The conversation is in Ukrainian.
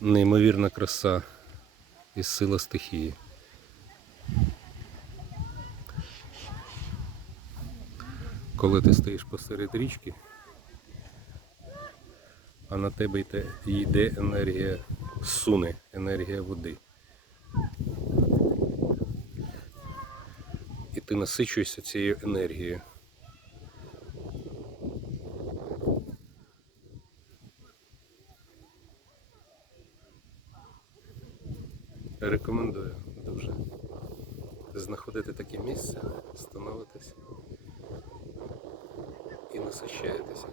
неймовірна краса і сила стихії. Коли ти стоїш посеред річки, а на тебе йде, енергія суне, енергія води. І ти насичуєшся цією енергією. Рекомендую дуже знаходити таке місце, становитись і насищаєтеся.